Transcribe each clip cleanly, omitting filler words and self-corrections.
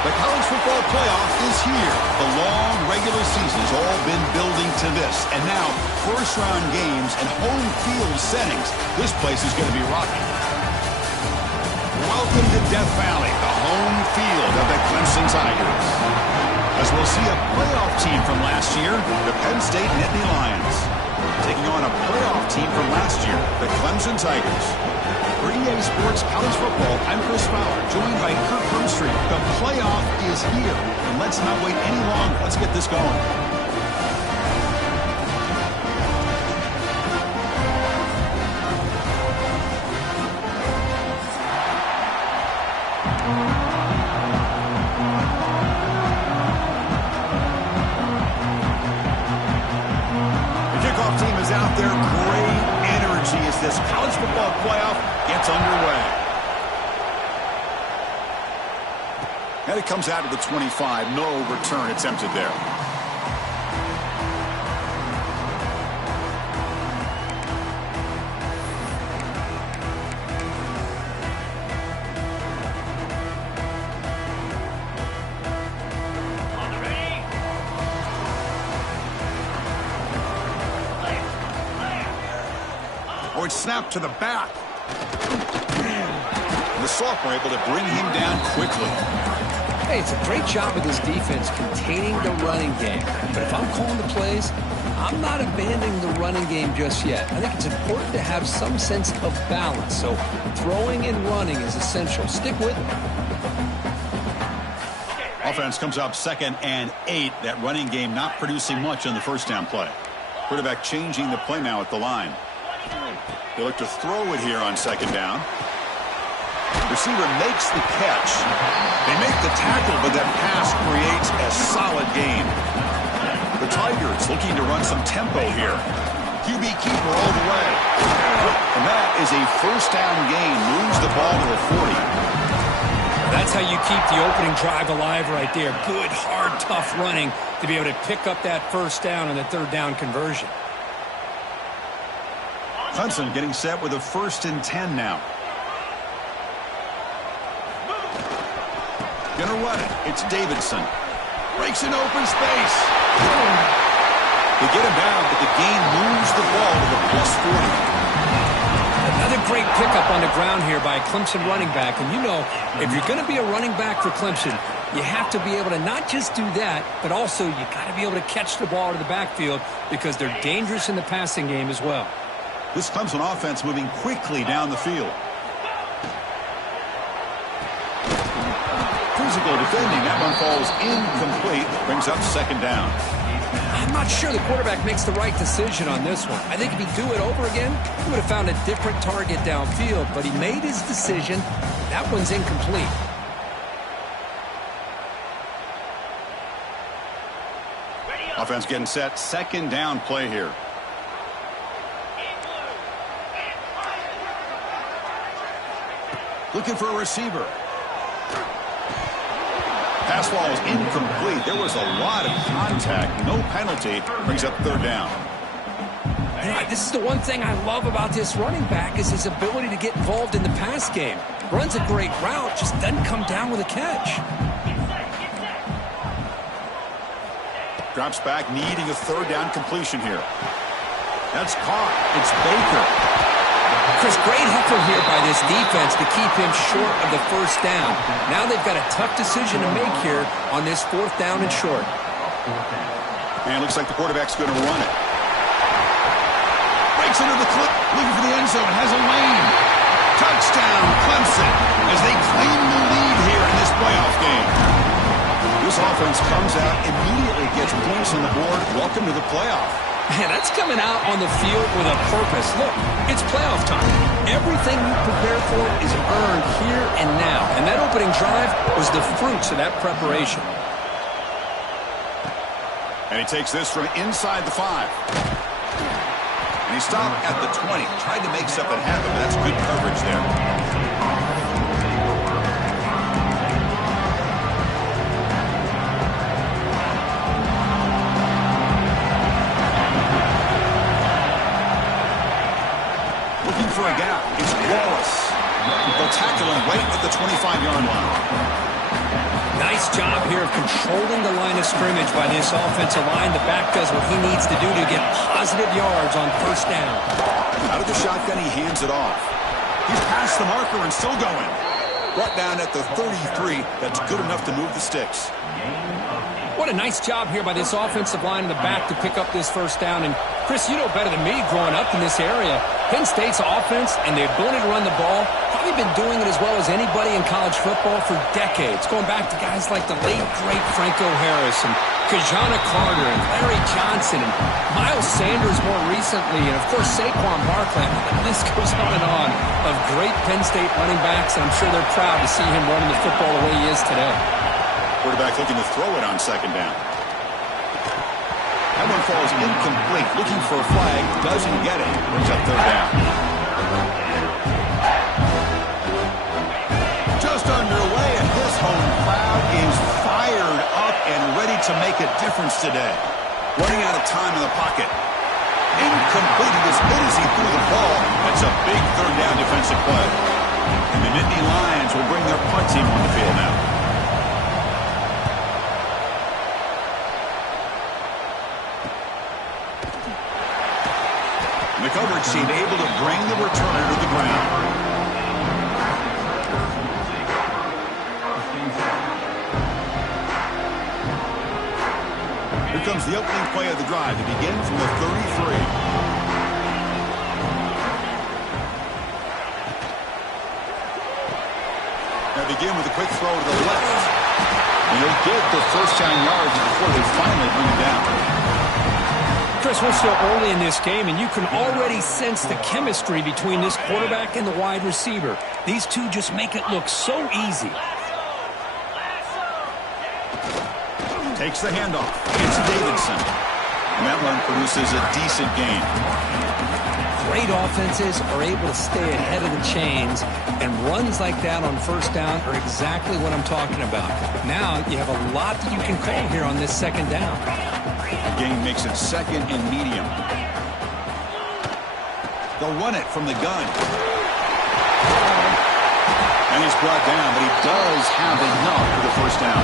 The college football playoff is here. The long regular season's all been building to this. And now, first-round games and home field settings. This place is going to be rocking. Welcome to Death Valley, the home field of the Clemson Tigers. As we'll see a playoff team from last year, the Penn State Nittany Lions. Taking on a playoff team from last year, the Clemson Tigers. For EA Sports College Football, I'm Chris Fowler, joined by Kirk Hermstreet. The playoff is here, and let's not wait any longer. Let's get this going. Out there, great energy as this college football playoff gets underway. And it comes out of the 25. No return attempted there. Snap to the back. The sophomore able to bring him down quickly. Hey, it's a great job of this defense containing the running game. But if I'm calling the plays, I'm not abandoning the running game just yet. I think it's important to have some sense of balance. So throwing and running is essential. Stick with it. Offense comes up 2nd and 8. That running game not producing much on the first down play. Quarterback changing the play now at the line. They look to throw it here on 2nd down. Receiver makes the catch. They make the tackle, but that pass creates a solid gain. The Tigers looking to run some tempo here. QB keeper all the way. And that is a first down gain. Moves the ball to the 40. That's how you keep the opening drive alive right there. Good, hard, tough running to be able to pick up that first down and the 3rd down conversion. Clemson getting set with a 1st and 10 now. Gonna run it. It's Davidson. Breaks an open space. They get him down, but the gain moves the ball to the +40. Another great pickup on the ground here by a Clemson running back. And you know, if you're going to be a running back for Clemson, you have to be able to not just do that, but also you got to be able to catch the ball to the backfield because they're dangerous in the passing game as well. This Clemson offense moving quickly down the field. Physical defending. That one falls incomplete. Brings up 2nd down. I'm not sure the quarterback makes the right decision on this one. I think if he'd do it over again, he would have found a different target downfield. But he made his decision. That one's incomplete. Offense getting set. 2nd down play here. Looking for a receiver. Pass ball is incomplete. There was a lot of contact. No penalty. Brings up 3rd down. Yeah, this is the one thing I love about this running back is his ability to get involved in the pass game. Runs a great route, just doesn't come down with a catch. Drops back, needing a 3rd down completion here. That's caught. It's Baker. Chris, great effort here by this defense to keep him short of the 1st down. Now they've got a tough decision to make here on this 4th down and short. And it looks like the quarterback's going to run it. Breaks into the clip, looking for the end zone, has a lane. Touchdown, Clemson, as they claim the lead here in this playoff game. This offense comes out, immediately gets points on the board. Welcome to the playoff. Man, that's coming out on the field with a purpose. Look, it's playoff time. Everything you prepare for is earned here and now. And that opening drive was the fruits of that preparation. And he takes this from inside the 5. And he stopped at the 20. Tried to make something happen, but that's good coverage there. For a gap. It's Wallace. They'll tackle him right at the 25-yard line. Nice Nice job here of controlling the line of scrimmage by this offensive line. The back does what he needs to do to get positive yards on first down. Out of the shotgun, he hands it off. He's past the marker and still going. Brought down at the 33. That's good enough to move the sticks. What a nice job here by this offensive line in the back to pick up this first down. And, Chris, you know better than me growing up in this area, Penn State's offense and the ability to run the ball, probably been doing it as well as anybody in college football for decades, going back to guys like the late, great Franco Harris and Kajana Carter and Larry Johnson and Miles Sanders more recently, and, of course, Saquon Barkley. The list goes on of great Penn State running backs, and I'm sure they're proud to see him running the football the way he is today. Quarterback looking to throw it on second down. That one falls incomplete. Looking for a flag. Doesn't get it. Brings up third down. Just underway, and this home crowd is fired up and ready to make a difference today. Running out of time in the pocket. Incomplete. As good as he threw the ball. That's a big third down defensive play. And the Nittany Lions will bring their punt team on the field now. The coverage team able to bring the returner to the ground. Here comes the opening play of the drive to begin from the 33. Now begin with a quick throw to the left. And he'll get the first down yards before they finally bring him down. Chris, we're still early in this game, and you can already sense the chemistry between this quarterback and the wide receiver. These two just make it look so easy. Takes the handoff. It's Davidson. And that one produces a decent gain. Great offenses are able to stay ahead of the chains, and runs like that on first down are exactly what I'm talking about. Now you have a lot that you can call here on this second down. The game makes it second and medium. They'll run it from the gun. And he's brought down, but he does have enough for the first down.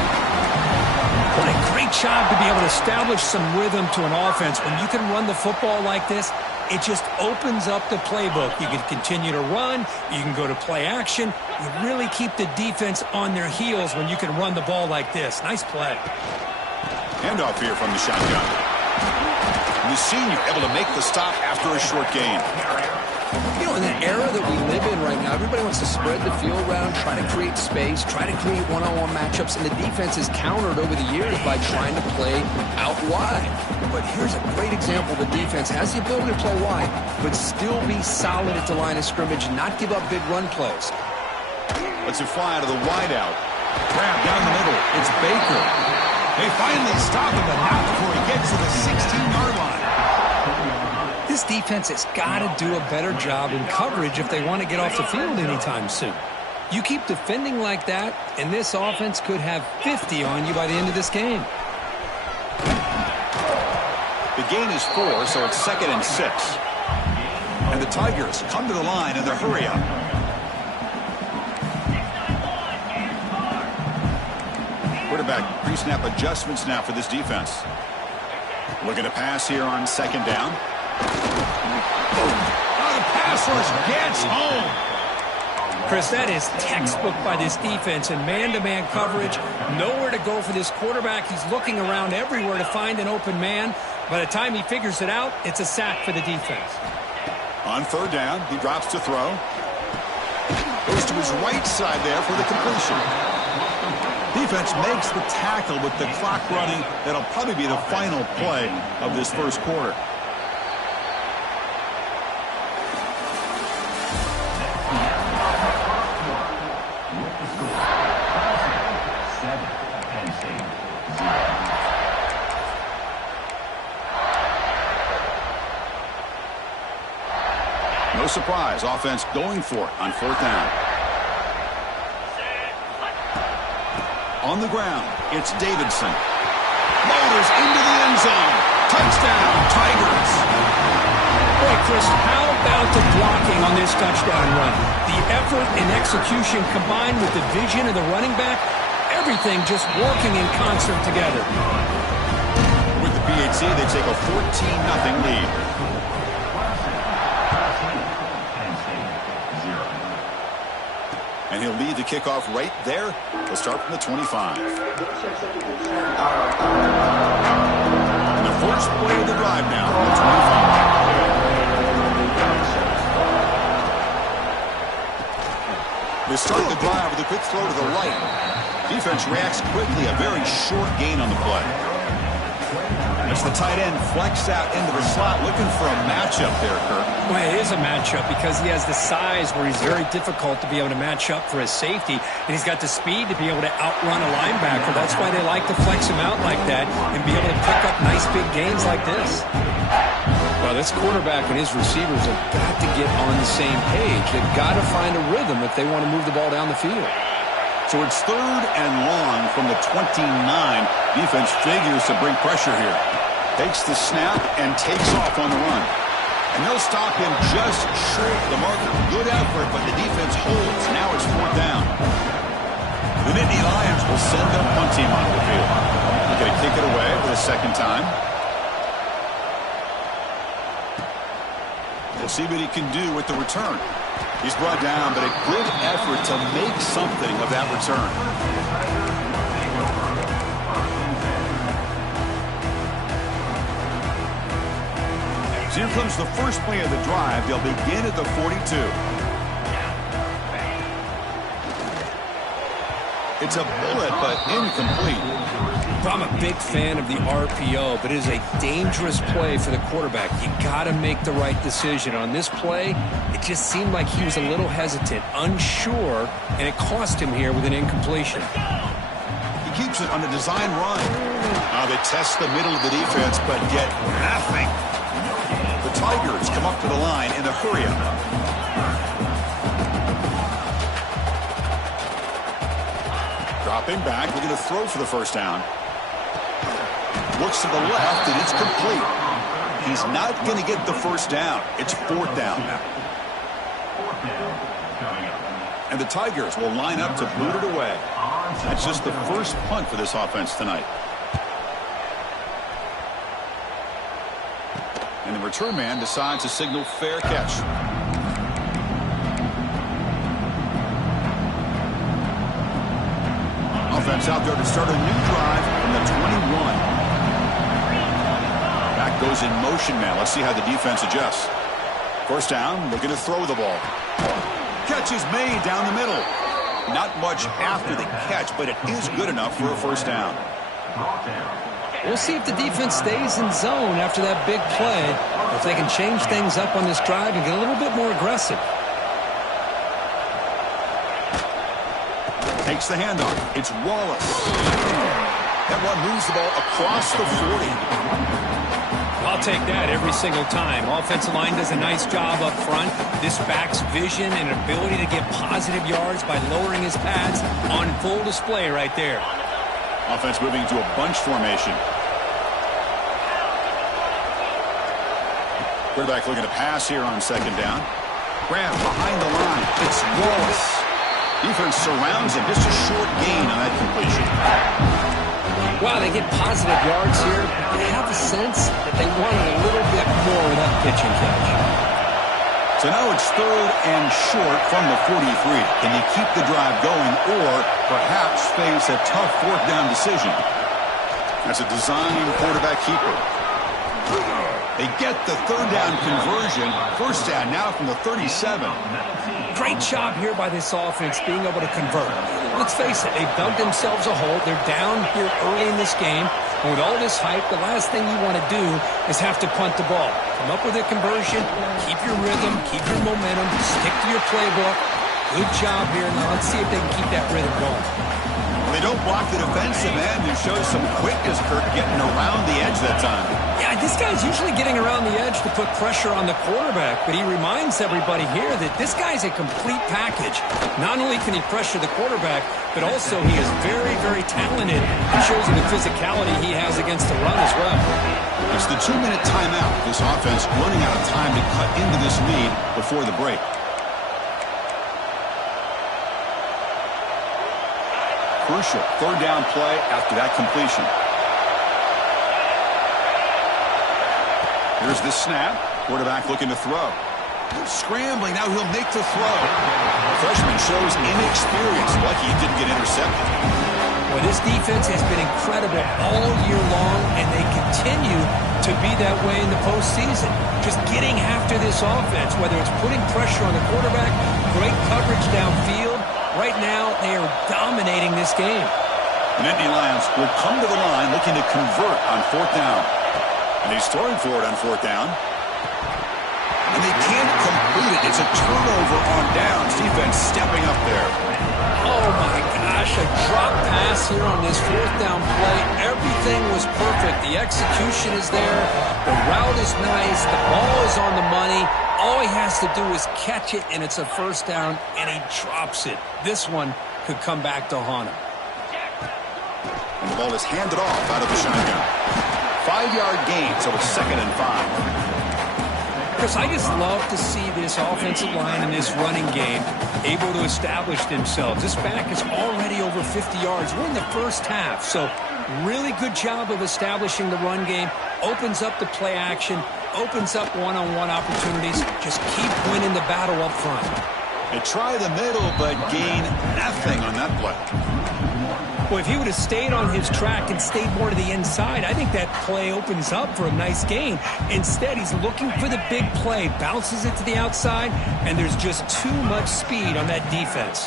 What a great job to be able to establish some rhythm to an offense. When you can run the football like this, it just opens up the playbook. You can continue to run. You can go to play action. You really keep the defense on their heels when you can run the ball like this. Nice play. Handoff here from the shotgun. And the senior able to make the stop after a short gain. You know, in the era that we live in right now, everybody wants to spread the field around, try to create space, try to create one-on-one matchups, and the defense is countered over the years by trying to play out wide. But here's a great example. The defense has the ability to play wide, but still be solid at the line of scrimmage and not give up big run plays. Let's it fly to the wideout. Grab down the middle. It's Baker. They finally stop him, but not before he gets to the 16-yard line. This defense has got to do a better job in coverage if they want to get off the field anytime soon. You keep defending like that, and this offense could have 50 on you by the end of this game. The gain is 4, so it's 2nd and 6. And the Tigers come to the line in their hurry-up. Quarterback pre-snap adjustments now for this defense. Looking to pass here on second down. Oh, the pass rush gets home. Chris, that is textbook by this defense in man-to-man coverage. Nowhere to go for this quarterback. He's looking around everywhere to find an open man. By the time he figures it out, it's a sack for the defense. On third down, he drops to throw. Goes to his right side there for the completion. Defense makes the tackle with the clock running. That'll probably be the final play of this first quarter. No surprise, offense going for it on fourth down. On the ground, it's Davidson. Motors into the end zone. Touchdown, Tigers. Boy, Chris, how about the blocking on this touchdown run? The effort and execution combined with the vision of the running back, everything just working in concert together. With the PHC, they take a 14-0 lead. And he'll lead the kickoff right there. He'll start from the 25. And the first play of the drive now from the 25. They start the drive with a quick throw to the right. Defense reacts quickly. A very short gain on the play. As the tight end flex out into the slot, looking for a matchup there, Kirk. Well, it is a matchup because he has the size where he's very difficult to be able to match up for his safety, and he's got the speed to be able to outrun a linebacker. That's why they like to flex him out like that and be able to pick up nice big gains like this. Well, this quarterback and his receivers have got to get on the same page. They've got to find a rhythm if they want to move the ball down the field. So it's 3rd and long from the 29. Defense figures to bring pressure here. Takes the snap and takes off on the run. And they'll stop him just short of the marker. Good effort, but the defense holds. Now it's 4th down. The Nittany Lions will send their punt team onto the field. They're going to kick it away for the 2nd time. We'll see what he can do with the return. He's brought down, but a good effort to make something of that return. So here comes the first play of the drive. They'll begin at the 42. It's a bullet, but incomplete. I'm a big fan of the RPO, but it is a dangerous play for the quarterback. You got to make the right decision. On this play, it just seemed like he was a little hesitant, unsure, and it cost him here with an incompletion. He keeps it on a design run. They test the middle of the defense, but get nothing. The Tigers come up to the line in a hurry-up. Dropping back, looking to throw for the 1st down. Looks to the left, and it's complete. He's not going to get the 1st down. It's 4th down. And the Tigers will line up to boot it away. That's just the first punt for this offense tonight. And the return man decides to signal fair catch. Offense out there to start a new drive from the 21. Back goes in motion now. Let's see how the defense adjusts. 1st down, looking to throw the ball. Catch is made down the middle. Not much after the catch, but it is good enough for a 1st down. We'll see if the defense stays in zone after that big play, if they can change things up on this drive and get a little bit more aggressive. Takes the handoff. It's Wallace. That one moves the ball across the 40. I'll take that every single time. Offensive line does a nice job up front. This back's vision and ability to get positive yards by lowering his pads on full display right there. Offense moving to a bunch formation. Quarterback looking to pass here on 2nd down. Grab behind the line. It's Wallace. Defense surrounds him. Just a short gain on that completion. Wow, they get positive yards here. I have a sense that they wanted a little bit more of that pitch and catch. So now it's 3rd and short from the 43. Can you keep the drive going or perhaps face a tough 4th down decision? That's a design quarterback keeper. They get the 3rd down conversion. 1st down now from the 37. Great job here by this offense being able to convert. Let's face it, they've dug themselves a hole. They're down here early in this game. And with all this hype, the last thing you want to do is have to punt the ball. Come up with a conversion, keep your rhythm, keep your momentum, stick to your playbook. Good job here. Now let's see if they can keep that rhythm going. They don't block the defensive end and show some quickness, Kirk, getting around the edge that time. Yeah, this guy's usually getting around the edge to put pressure on the quarterback, but he reminds everybody here that this guy's a complete package. Not only can he pressure the quarterback, but also he is very, very talented. It shows you the physicality he has against the run as well. It's the 2-minute timeout. This offense running out of time to cut into this lead before the break. crucial third down play after that completion. Here's the snap. Quarterback looking to throw. Scrambling, now he'll make the throw. The freshman shows inexperience, lucky he didn't get intercepted. Well, this defense has been incredible all year long, and they continue to be that way in the postseason. Just getting after this offense, whether it's putting pressure on the quarterback, great coverage downfield. Right now, they are dominating this game. The Nittany Lions will come to the line looking to convert on fourth down. And he's throwing for it on fourth down. And they can't complete it. It's a turnover on downs. Defense stepping up there. Oh, my gosh. A drop pass here on this fourth down play. Everything was perfect. The execution is there. The route is nice. The ball is on the money. All he has to do is catch it, and it's a first down, and he drops it. This one could come back to haunt him. And the ball is handed off out of the shotgun. 5-yard gain, so it's 2nd and 5. Chris, I just love to see this offensive line and this running game able to establish themselves. This back is already over 50 yards. We're in the first half, so really good job of establishing the run game. Opens up the play action, opens up one-on-one opportunities. Just keep winning the battle up front. They try the middle, but gain nothing on that play. Well, if he would have stayed on his track and stayed more to the inside, I think that play opens up for a nice gain. Instead, he's looking for the big play, bounces it to the outside, and there's just too much speed on that defense.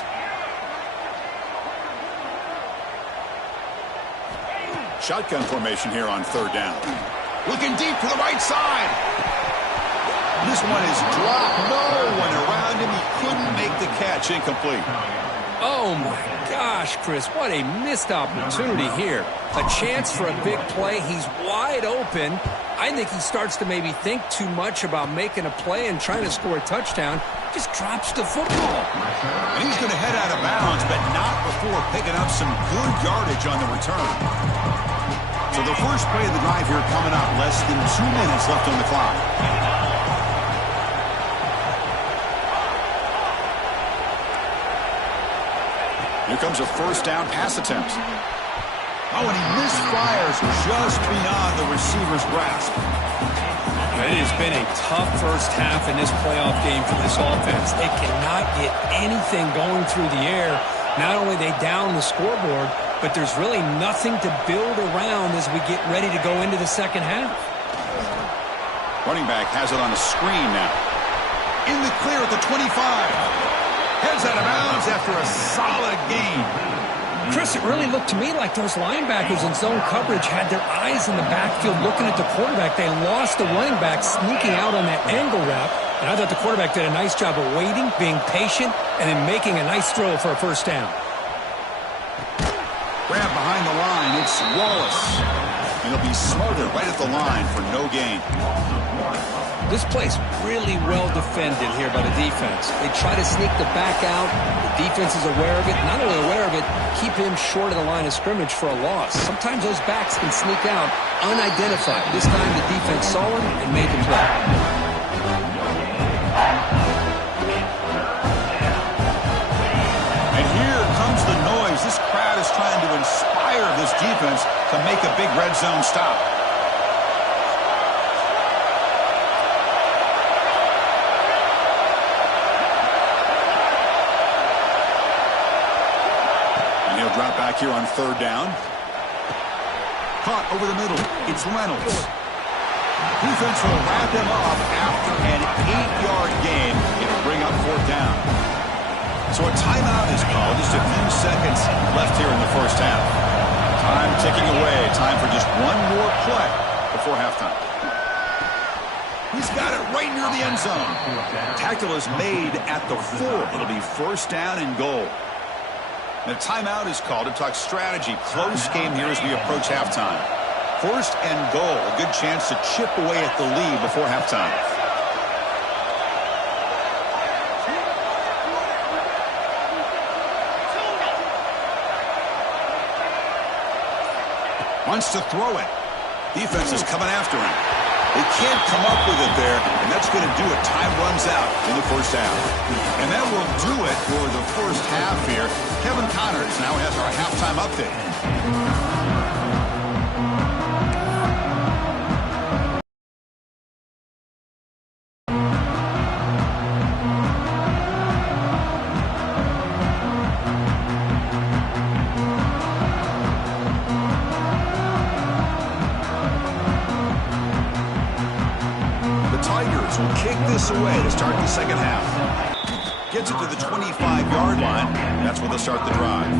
Shotgun formation here on third down. Looking deep to the right side. This one is dropped. No one around him. He couldn't make the catch. Incomplete. Oh, my gosh, Chris, what a missed opportunity here. A chance for a big play. He's wide open. I think he starts to maybe think too much about making a play and trying to score a touchdown. Just drops the football. And he's going to head out of bounds, but not before picking up some good yardage on the return. So the first play of the drive here coming up. Less than 2 minutes left on the clock. Here comes a first down pass attempt. Oh, and he misfires just beyond the receiver's grasp. It has been a tough first half in this playoff game for this offense. They cannot get anything going through the air. Not only they down the scoreboard, but there's really nothing to build around as we get ready to go into the second half. Running back has it on a screen now. In the clear at the 25. Heads out of bounds after a solid gain. Chris, it really looked to me like those linebackers in zone coverage had their eyes in the backfield looking at the quarterback. They lost the running back sneaking out on that angle route. And I thought the quarterback did a nice job of waiting, being patient, and then making a nice throw for a first down. Grab behind the line. It's Wallace. And he'll be smothered right at the line for no gain. This play's really well defended here by the defense. They try to sneak the back out. The defense is aware of it. Not only aware of it, keep him short of the line of scrimmage for a loss. Sometimes those backs can sneak out unidentified. This time the defense saw him and made the play. And here comes the noise. This crowd is trying to inspire this defense to make a big red zone stop. Drop back here on third down. Caught over the middle. It's Reynolds. Defense will wrap him up after an 8-yard gain. It'll bring up fourth down. So a timeout is called. Just a few seconds left here in the first half. Time ticking away. Time for just one more play before halftime. He's got it right near the end zone. Tackle is made at the 4. It'll be first down and goal. The timeout is called to talk strategy. Close game here as we approach halftime. First and goal. A good chance to chip away at the lead before halftime. Wants to throw it. Defense is coming after him. They can't come up with it there, and that's going to do it. Time runs out in the first half. And that will do it for the first half here. Kevin Connors now has our halftime update. Will kick this away to start the second half. Gets it to the 25-yard line. That's where they'll start the drive.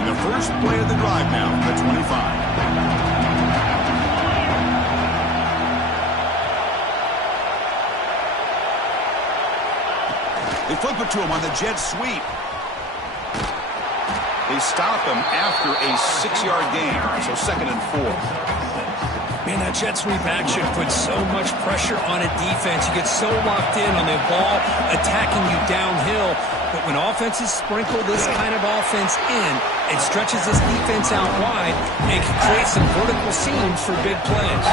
And the first play of the drive now, the 25. They flip it to him on the jet sweep. They stop him after a 6-yard gain, so 2nd and 4. Man, that jet sweep action puts so much pressure on a defense. You get so locked in on the ball attacking you downhill. But when offenses sprinkle this kind of offense in, it stretches this defense out wide and can create some vertical seams for big plays.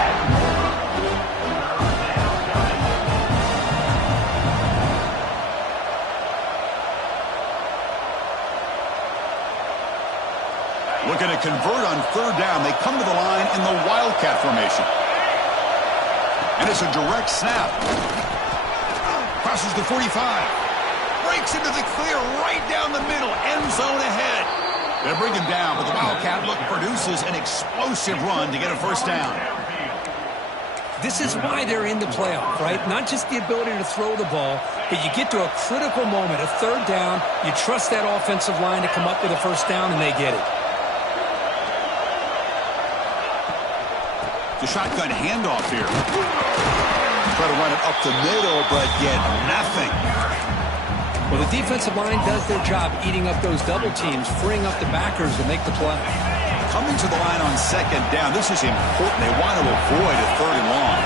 Looking to convert on 3rd down. They come to the line in the Wildcat formation. And it's a direct snap. Crosses the 45. Breaks into the clear right down the middle. End zone ahead. They'll bring him down, but the Wildcat look produces an explosive run to get a first down. This is why they're in the playoff, right? Not just the ability to throw the ball, but you get to a critical moment, a 3rd down. You trust that offensive line to come up with a first down, and they get it. The shotgun handoff here. Try to run it up the middle, but get nothing. Well, the defensive line does their job eating up those double teams, freeing up the backers to make the play. Coming to the line on 2nd down. This is important. They want to avoid a 3rd and long.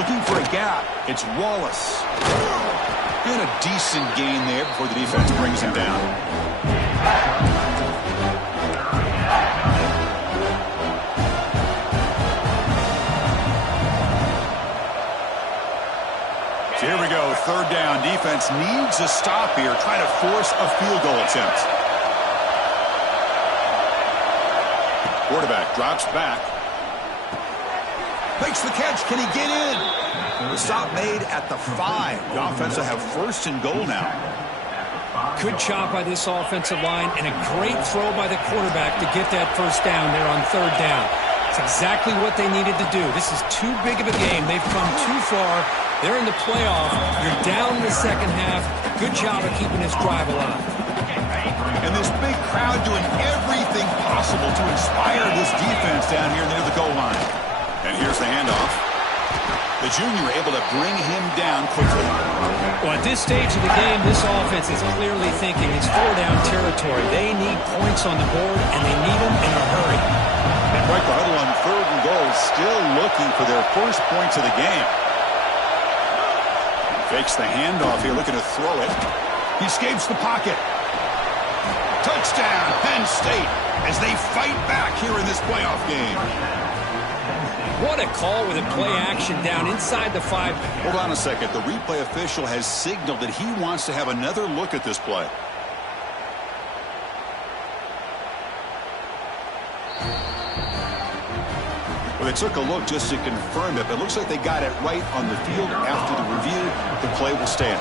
Looking for a gap. It's Wallace. Doing a decent gain there before the defense brings him down. So here we go, 3rd down. Defense needs a stop here, trying to force a field goal attempt. Quarterback drops back. Makes the catch. Can he get in? The stop made at the 5. The offense will have 1st and goal now. Good job by this offensive line and a great throw by the quarterback to get that first down there on 3rd down. It's exactly what they needed to do. This is too big of a game. They've come too far. They're in the playoff. You're down in the second half. Good job of keeping this drive alive. And this big crowd doing everything possible to inspire this defense down here near the goal line. And here's the handoff. The junior able to bring him down quickly. Well, at this stage of the game, this offense is clearly thinking it's 4-down territory. They need points on the board, and they need them in a hurry. And break the huddle on 3rd and goal, still looking for their first points of the game. Fakes the handoff here, looking to throw it. He escapes the pocket. Touchdown, Penn State, as they fight back here in this playoff game. What a call with a play action down inside the 5. Hold on a second. The replay official has signaled that he wants to have another look at this play. Well, they took a look just to confirm it, but it looks like they got it right on the field. After the review, the play will stand.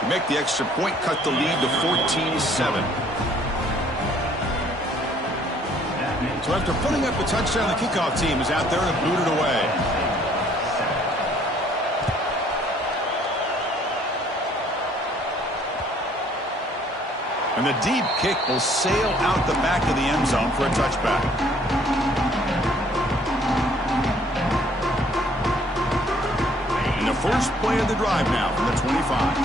To make the extra point, cut the lead to 14-7. So after putting up a touchdown, the kickoff team is out there to boot it away. And the deep kick will sail out the back of the end zone for a touchback. And the first play of the drive now from the 25.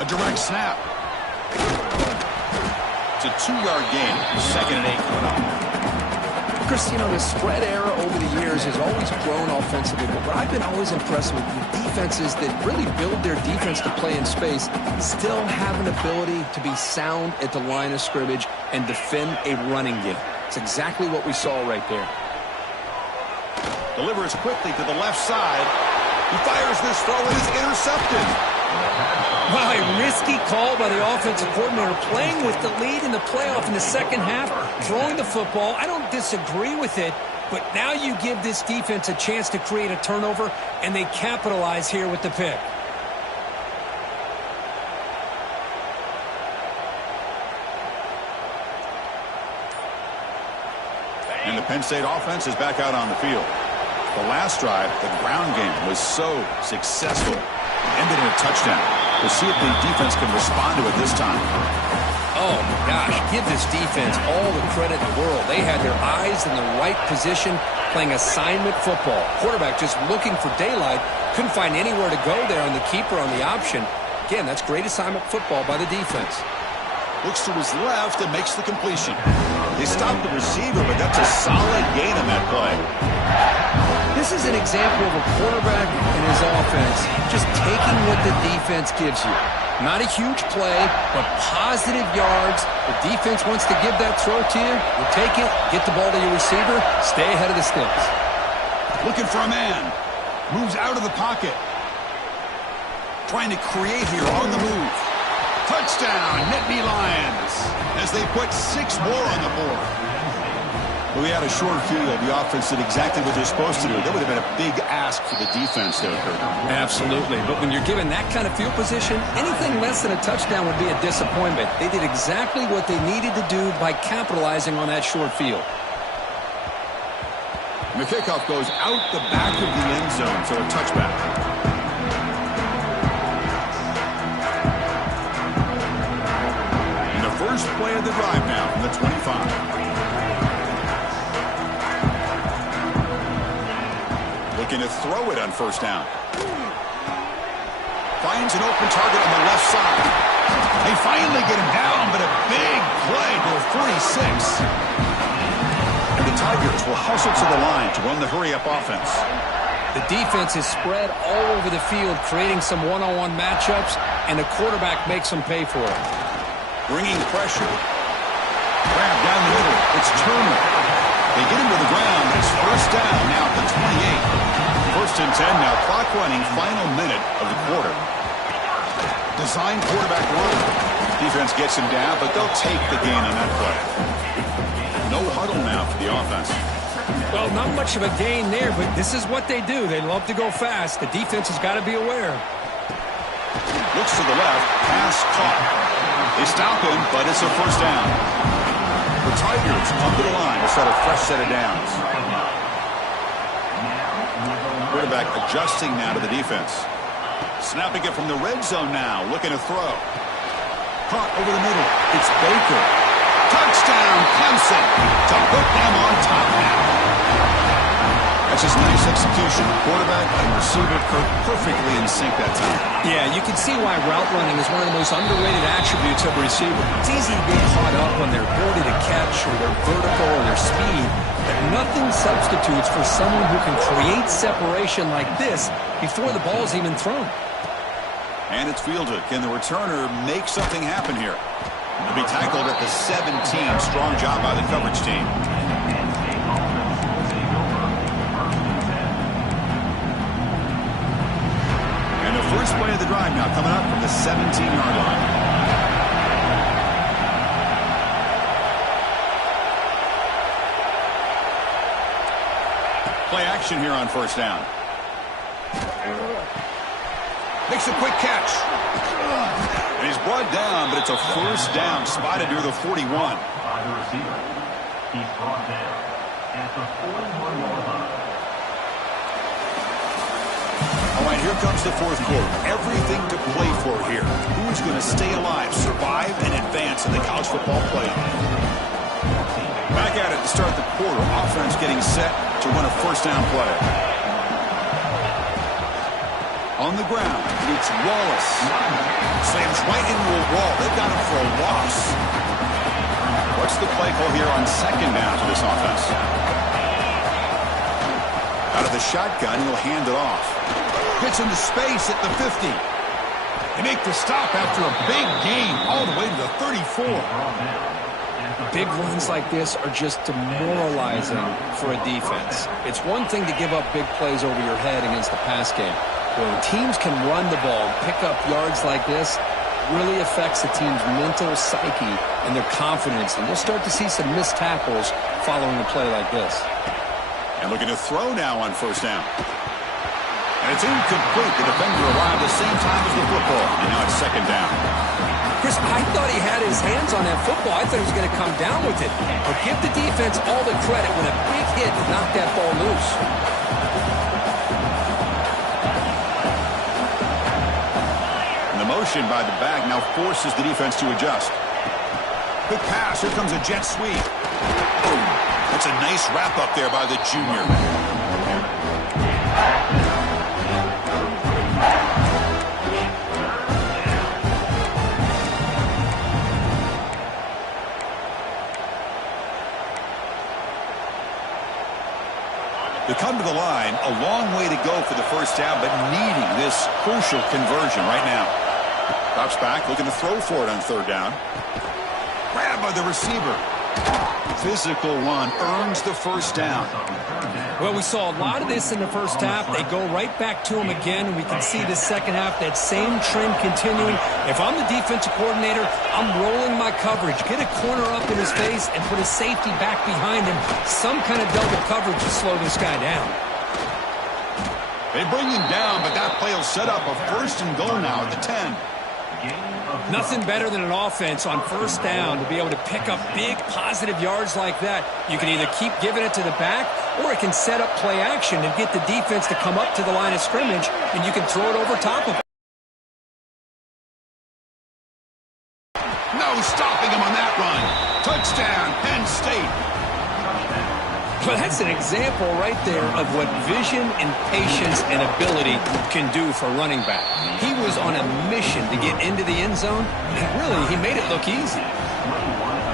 A direct snap. It's a 2-yard gain. 2nd and 8 coming up. Chris, you know, the spread era over the years has always grown offensively, but what I've been always impressed with defenses that really build their defense to play in space still have an ability to be sound at the line of scrimmage and defend a running game. It's exactly what we saw right there. Delivers quickly to the left side. He fires this throw and is intercepted. Wow, a risky call by the offensive coordinator, playing with the lead in the playoff in the second half, throwing the football. I don't disagree with it, but now you give this defense a chance to create a turnover, and they capitalize here with the pick. And the Penn State offense is back out on the field. The last drive, the ground game was so successful. Ended in a touchdown. We'll see if the defense can respond to it this time. Oh, my gosh. Give this defense all the credit in the world. They had their eyes in the right position, playing assignment football. Quarterback just looking for daylight. Couldn't find anywhere to go there on the keeper on the option. Again, that's great assignment football by the defense. Looks to his left and makes the completion. They stopped the receiver, but that's a solid gain on that play. This is an example of a quarterback and his offense just taking what the defense gives you. Not a huge play, but positive yards. The defense wants to give that throw to you. You take it, get the ball to your receiver, stay ahead of the sticks. Looking for a man. Moves out of the pocket. Trying to create here on the move. Touchdown, Nittany Lions, as they put 6 more on the board. We had a short field. The offense did exactly what they're supposed to do. That would have been a big ask for the defense there, Kurt. Absolutely. But when you're given that kind of field position, anything less than a touchdown would be a disappointment. They did exactly what they needed to do by capitalizing on that short field. And the kickoff goes out the back of the end zone, so a touchback. And the first play of the drive now from the 25. Looking to throw it on first down. Finds an open target on the left side. They finally get him down, but a big play to the 46. And the Tigers will hustle to the line to run the hurry-up offense. The defense is spread all over the field, creating some one-on-one matchups, and the quarterback makes them pay for it. Bringing pressure. Grab down the middle. It's Turner. They get him to the ground. It's first down now at the 28. First and 10 now. Clock running. Final minute of the quarter. Design quarterback run. Defense gets him down, but they'll take the gain on that play. No huddle now for the offense. Well, not much of a gain there, but this is what they do. They love to go fast. The defense has got to be aware. Looks to the left. Pass caught. They stop him, but it's a first down. The Tigers come to the line to set a fresh set of downs. Quarterback adjusting now to the defense. Snapping it from the red zone now. Looking to throw. Caught over the middle. It's Baker. Touchdown, Clemson, to put them on top now. That's just nice execution. Quarterback and receiver perfectly in sync that time. Yeah, you can see why route running is one of the most underrated attributes of a receiver. It's easy to get caught up on their ability to catch or their vertical or their speed, but nothing substitutes for someone who can create separation like this before the ball's even thrown. And it's fielded. Can the returner make something happen here? He'll be tackled at the 17. Strong job by the coverage team. And the first play of the drive now coming up from the 17-yard line. Play action here on first down. Makes a quick catch. And he's brought down, but it's a first down spotted near the 41. By the receiver. He's brought down at the 41-yard line. All right, here comes the fourth quarter. Everything to play for here. Who's going to stay alive, survive, and advance in the college football playoff? Back at it to start the quarter. Offense getting set to run a first down play. On the ground, it's Wallace. Slams right into a wall. They've got him for a loss. here on second down for this offense. Out of the shotgun, he'll hand it off. Gets into space at the 50. They make the stop after a big gain all the way to the 34. Big runs like this are just demoralizing for a defense. It's one thing to give up big plays over your head against the pass game. When teams can run the ball and pick up yards like this, it really affects the team's mental psyche and their confidence. And you'll start to see some missed tackles following a play like this. And looking to throw now on first down. And it's incomplete. The defender arrived at the same time as the football. And now it's second down. Chris, I thought he had his hands on that football. I thought he was going to come down with it. But give the defense all the credit when a big hit knocked that ball loose. And the motion by the back now forces the defense to adjust. Good pass. Here comes a jet sweep. Boom. That's a nice wrap up there by the junior. They come to the line, a long way to go for the first down, but needing this crucial conversion right now. Drops back, looking to throw for it on third down. Grabbed by the receiver. Physical run earns the first down. Well, we saw a lot of this in the first half. They go right back to him again, and we can see the second half, that same trend continuing. If I'm the defensive coordinator, I'm rolling my coverage. Get a corner up in his face and put a safety back behind him. Some kind of double coverage to slow this guy down. They bring him down, but that play will set up a first and goal now at the 10. Nothing better than an offense on first down to be able to pick up big positive yards like that. You can either keep giving it to the back, or it can set up play action and get the defense to come up to the line of scrimmage, and you can throw it over top of it. No stopping him on that run. Touchdown, Penn State. Well, that's an example right there of what vision and patience and ability can do for running back. He was on a mission to get into the end zone, and really, he made it look easy.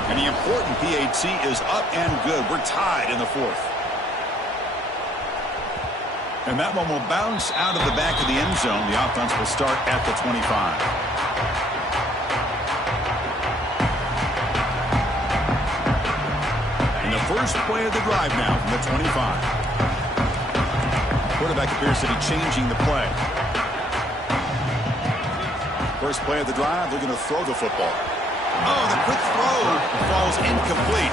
And the important PAT is up and good. We're tied in the fourth. And that one will bounce out of the back of the end zone. The offense will start at the 25. First play of the drive now from the 25. Quarterback appears to be changing the play. First play of the drive, they're going to throw the football. Oh, the quick throw falls incomplete.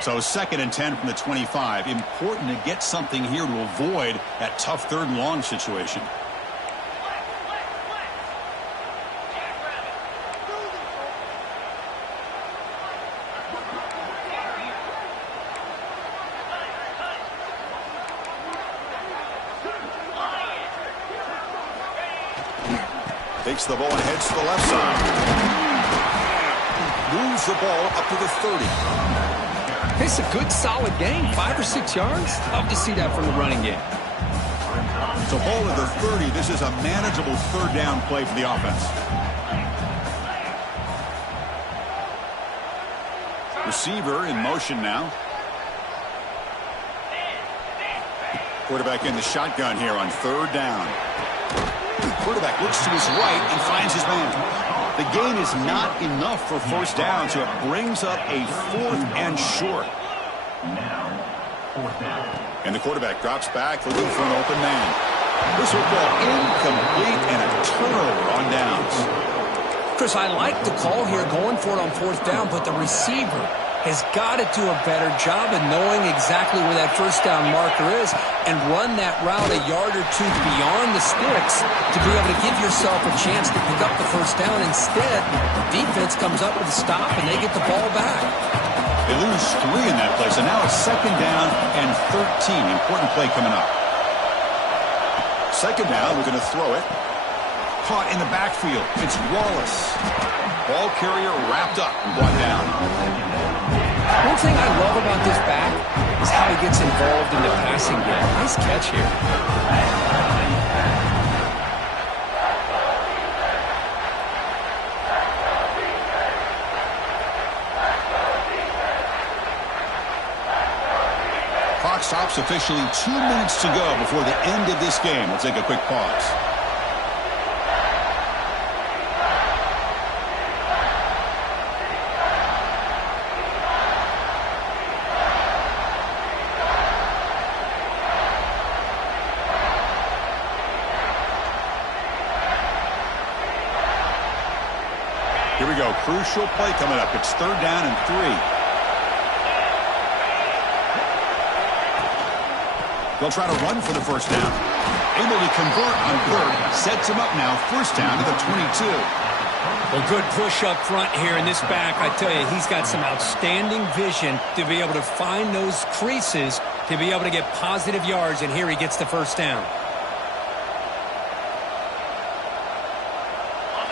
So second and 10 from the 25. Important to get something here to avoid that tough third and long situation. Takes the ball and heads to the left side. Moves the ball up to the 30. It's a good, solid game, 5 or 6 yards. Love to see that from the running game. So ball at the 30. This is a manageable third down play for the offense. Receiver in motion now. Quarterback in the shotgun here on third down. Quarterback looks to his right and finds his man. The gain is not enough for first down, so it brings up a fourth and short. And the quarterback drops back looking for an open man. This will ball incomplete and a turnover on downs. Chris, I like the call here going for it on fourth down, but the receiver has got to do a better job of knowing exactly where that first down marker is and run that route a yard or two beyond the sticks to be able to give yourself a chance to pick up the first down. Instead, the defense comes up with a stop and they get the ball back. They lose 3 in that play, so now it's second down and 13. Important play coming up. Second down, we're going to throw it. Caught in the backfield. It's Wallace. Ball carrier wrapped up and brought down. One thing I love about this back is how he gets involved in the passing game. Nice catch here. Clock stops officially 2 minutes to go before the end of this game. We'll take a quick pause. Here we go. Crucial play coming up. It's 3rd down and 3. They'll try to run for the first down. Able to convert on 3rd. Sets him up now. 1st down to the 22. Well, good push up front here in this back. I tell you, he's got some outstanding vision to be able to find those creases to be able to get positive yards, and here he gets the 1st down.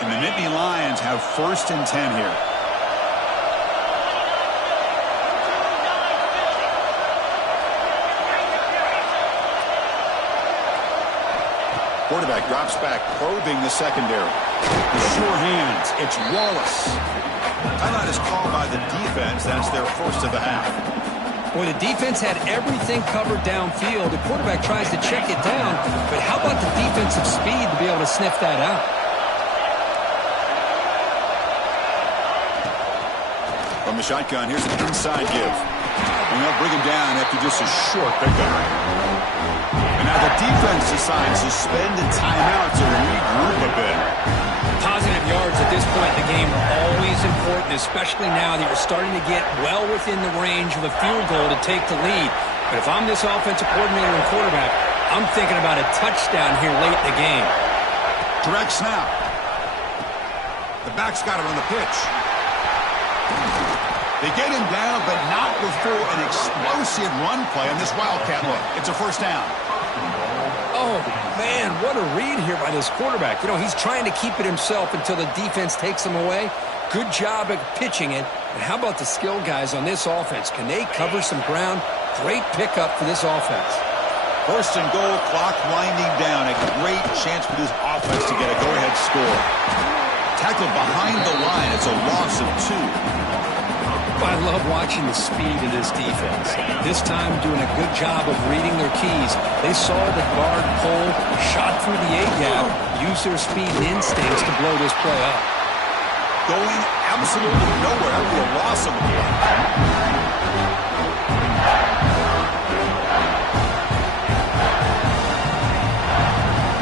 And the Nittany Lions have 1st and 10 here. Quarterback drops back, probing the secondary. The sure hands. It's Wallace. Timeout is called by the defense. That's their 1st of the half. Boy, the defense had everything covered downfield. The quarterback tries to check it down, but how about the defensive speed to be able to sniff that out? From the shotgun, here's an inside give. And they'll bring him down after just a short pickup. And now the defense decides to spend a timeout to regroup a bit. Positive yards at this point in the game are always important, especially now that you're starting to get well within the range of a field goal to take the lead. But if I'm this offensive coordinator and quarterback, I'm thinking about a touchdown here late in the game. Direct snap. The back's got it on the pitch. They get him down, but not before an explosive run play on this Wildcat look. It's a 1st down. Oh, man, what a read here by this quarterback. You know, he's trying to keep it himself until the defense takes him away. Good job at pitching it. And how about the skill guys on this offense? Can they cover some ground? Great pickup for this offense. 1st and goal, clock winding down. A great chance for this offense to get a go-ahead score. Tackled behind the line. It's a loss of 2. I love watching the speed of this defense. This time doing a good job of reading their keys. They saw the guard pull, shot through the A-gap, used their speed and instincts to blow this play up. Going absolutely nowhere for a loss of a play.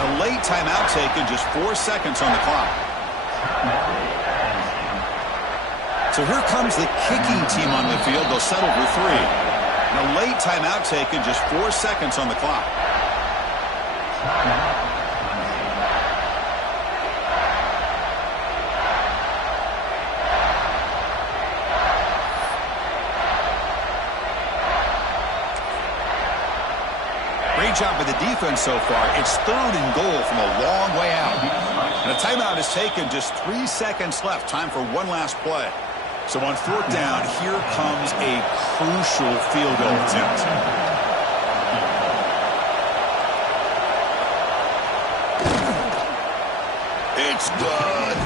A late timeout taken, just 4 seconds on the clock. So here comes the kicking team on the field. They'll settle for 3. And a late timeout taken, just 4 seconds on the clock. Great job by the defense so far. It's 3rd and goal from a long way out. And a timeout is taken, just 3 seconds left. Time for one last play. So on 4th down, here comes a crucial field goal attempt. It's good.